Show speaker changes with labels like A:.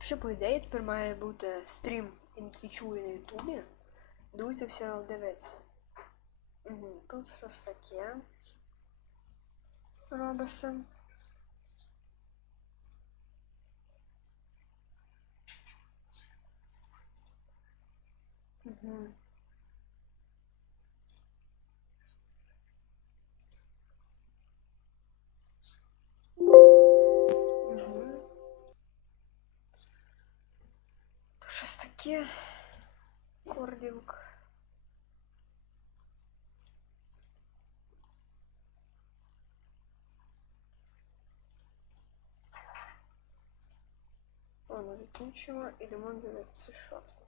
A: Ще по ідеї тепер має бути стрім і на твічу, і на ютубі. Друзі, все дивиться. Угу. Тут щось таке. Робиться. Угу. Тут щось таке. Кордінг. Ладно, закінчимо. Ідемо дивитися, що там.